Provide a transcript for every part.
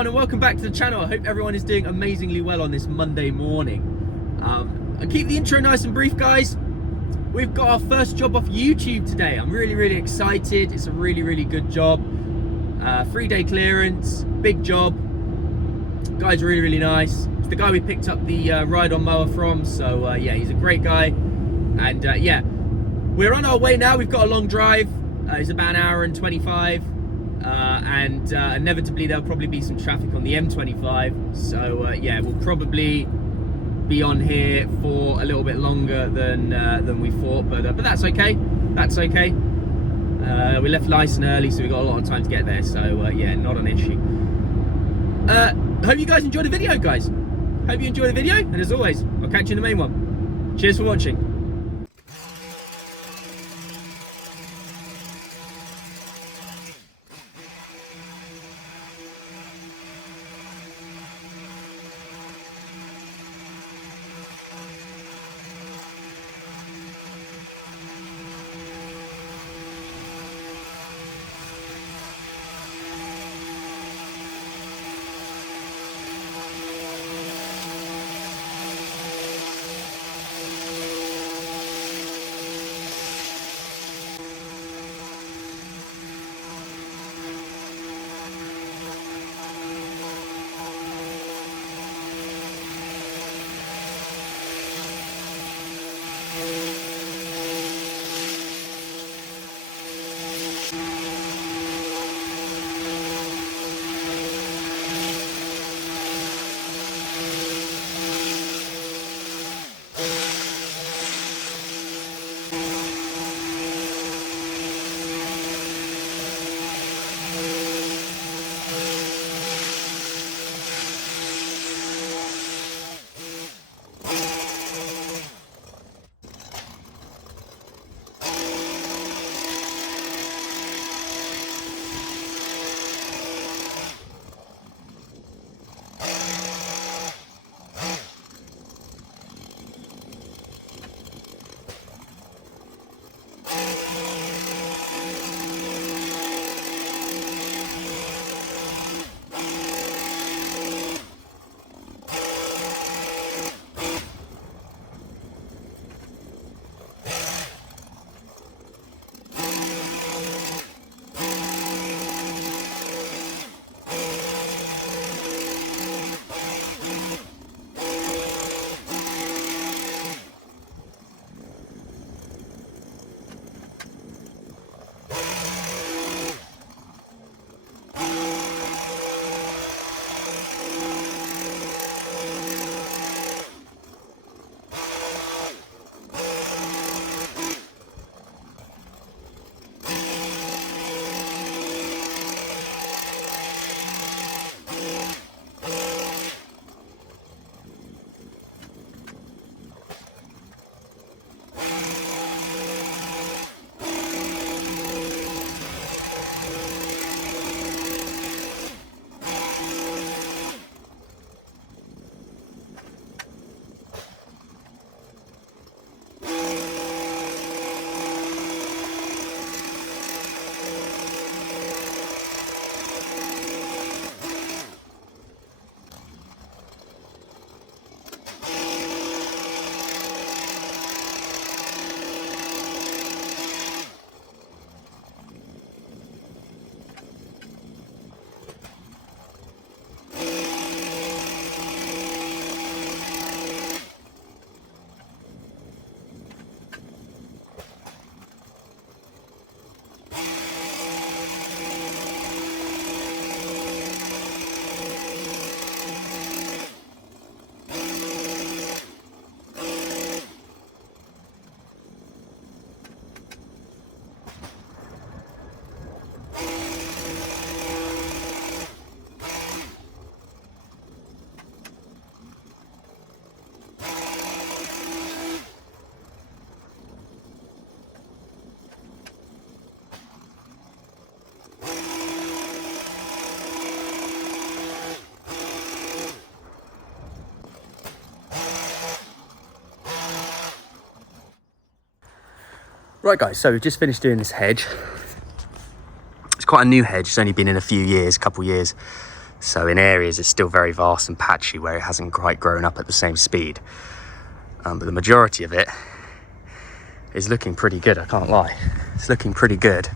everyone, and welcome back to the channel. I hope everyone is doing amazingly well on this Monday morning. I'll keep the intro nice and brief, guys. We've got our first job off YouTube today. I'm really excited. It's a really good job. 3-day clearance, big job. Guy's really nice. It's the guy we picked up the ride-on mower from, so yeah, he's a great guy. And yeah, we're on our way now. We've got a long drive. It's about an hour and 25. And inevitably there'll probably be some traffic on the M25, so yeah, we'll probably be on here for a little bit longer than we thought, but that's okay. We left nice and early, so we got a lot of time to get there, so yeah, not an issue. Hope you guys enjoyed the video, guys. Hope you enjoyed the video, and as always, I'll catch you in the main one. Cheers for watching. Right guys, so we've just finished doing this hedge. It's quite a new hedge, it's only been in a few years, couple years. So in areas it's still very vast and patchy where it hasn't quite grown up at the same speed. But the majority of it is looking pretty good, I can't lie. It's looking pretty good.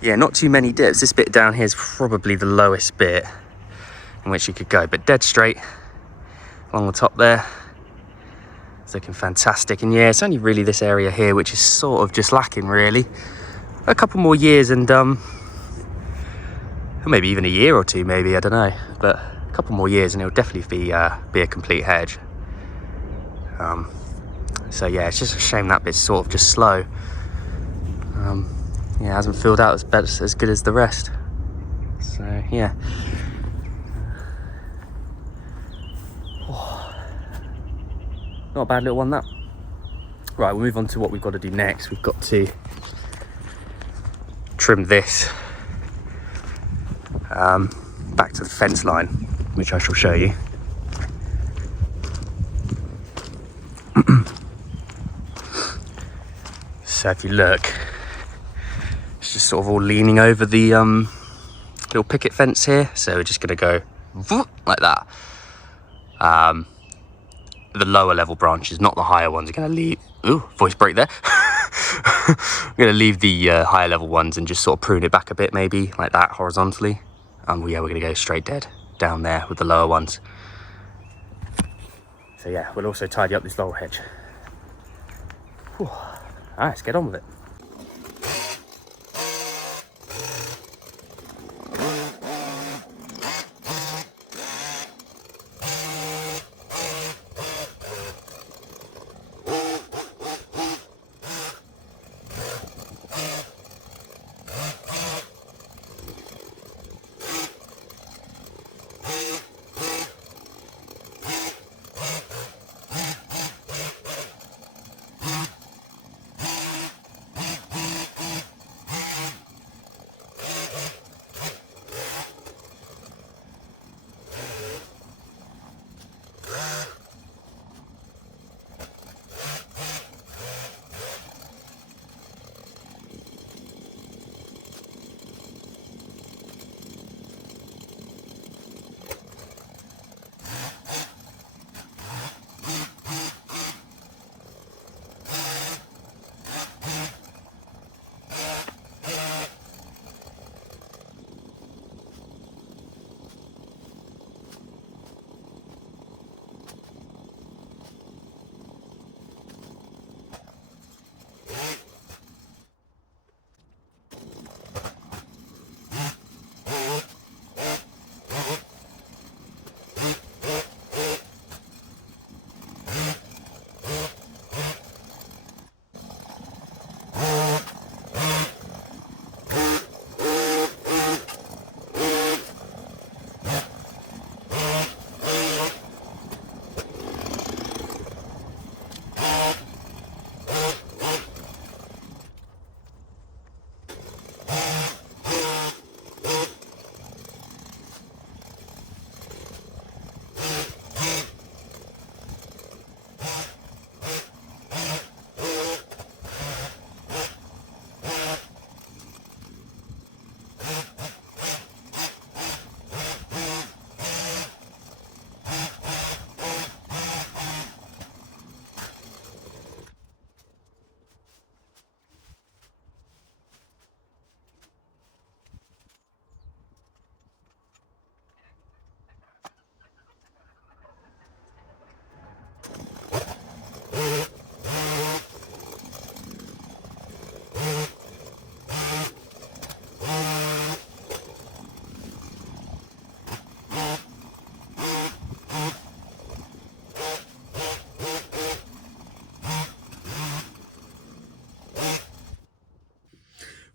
Yeah, not too many dips. This bit down here is probably the lowest bit in which you could go, but dead straight along the top there. It's looking fantastic. And yeah, it's only really this area here which is sort of just lacking really. A couple more years and maybe even a year or two, maybe, I don't know. But a couple more years and it'll definitely be a complete hedge. So yeah, it's just a shame that bit's sort of just slow. Yeah, it hasn't filled out as good as the rest. So yeah. Not a bad little one, that. Right, we'll move on to what we've got to do next. We've got to trim this back to the fence line, which I shall show you. So if you look, it's just sort of all leaning over the little picket fence here. So we're just going to go like that. The lower level branches, not the higher ones, are going to leave. Ooh, voice break there. I'm going to leave the higher level ones and just sort of prune it back a bit, maybe like that horizontally. Yeah, we're going to go straight dead down there with the lower ones. So yeah, we'll also tidy up this laurel hedge. Whew. All right, let's get on with it.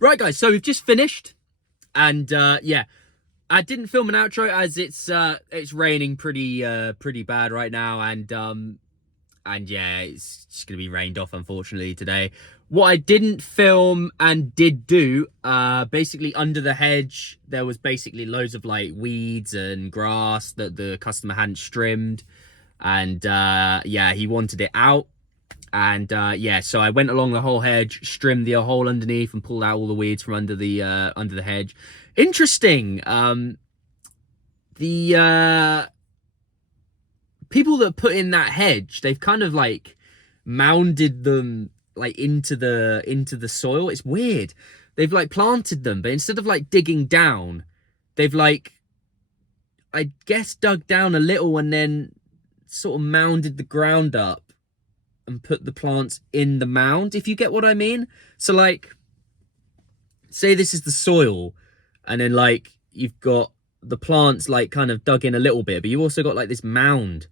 Right, guys, so we've just finished, and yeah, I didn't film an outro as it's raining pretty bad right now, and yeah, it's just gonna be rained off unfortunately today. What I didn't film and did do, basically under the hedge there was basically loads of like weeds and grass that the customer hadn't trimmed, and yeah, he wanted it out. And yeah, so I went along the whole hedge, trimmed the hole underneath, and pulled out all the weeds from under the hedge. Interesting. The people that put in that hedge, they've kind of like mounded them like into the soil. It's weird. They've like planted them, but instead of like digging down, they've like, I guess, dug down a little and then sort of mounded the ground up and put the plants in the mound, if you get what I mean. So like, say this is the soil, and then like you've got the plants like kind of dug in a little bit, but you've also got like this mound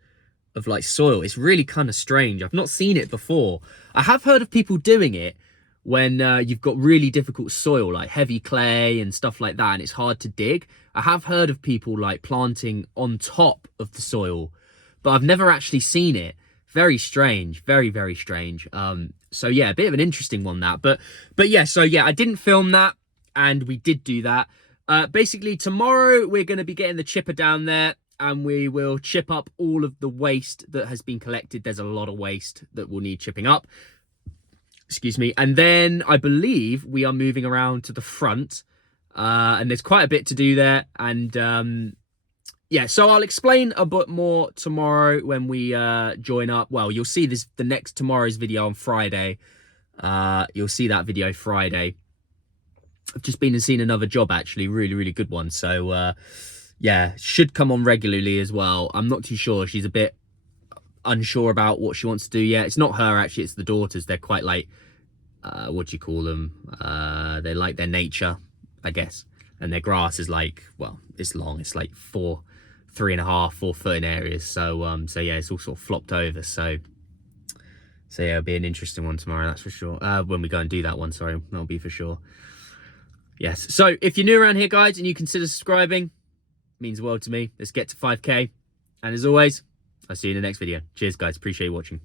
of like soil. It's really kind of strange. I've not seen it before. I have heard of people doing it when you've got really difficult soil, like heavy clay and stuff like that, and it's hard to dig. I have heard of people like planting on top of the soil, but I've never actually seen it. Very strange, very, very strange. So yeah, a bit of an interesting one, that. But yeah, so yeah, I didn't film that, and we did do that. Basically, tomorrow we're going to be getting the chipper down there, and we will chip up all of the waste that has been collected. There's a lot of waste that will need chipping up. Excuse me. And then I believe we are moving around to the front, and there's quite a bit to do there. And yeah, so I'll explain a bit more tomorrow when we join up. Well, you'll see tomorrow's video on Friday. You'll see that video Friday. I've just been and seen another job, actually, really, really good one. So yeah, should come on regularly as well. I'm not too sure. She's a bit unsure about what she wants to do yet. It's not her, actually, it's the daughters. They're quite like, what do you call them? They like their nature, I guess. And their grass is like, well, it's long. It's like 3.5, 4 foot in areas. So so yeah, it's all sort of flopped over. So yeah, it'll be an interesting one tomorrow, that's for sure. When we go and do that one, sorry, that'll be for sure. Yes. So if you're new around here, guys, and you consider subscribing, it means the world to me. Let's get to 5K. And as always, I'll see you in the next video. Cheers, guys. Appreciate you watching.